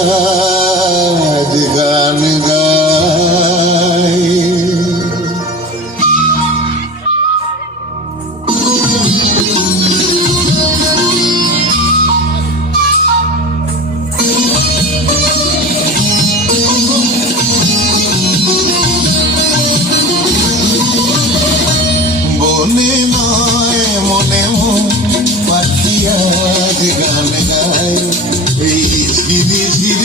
আজ গান গাই। বনে নয় মনে মন পাখি আজ গান গায়। এই ঝিরি ঝিরি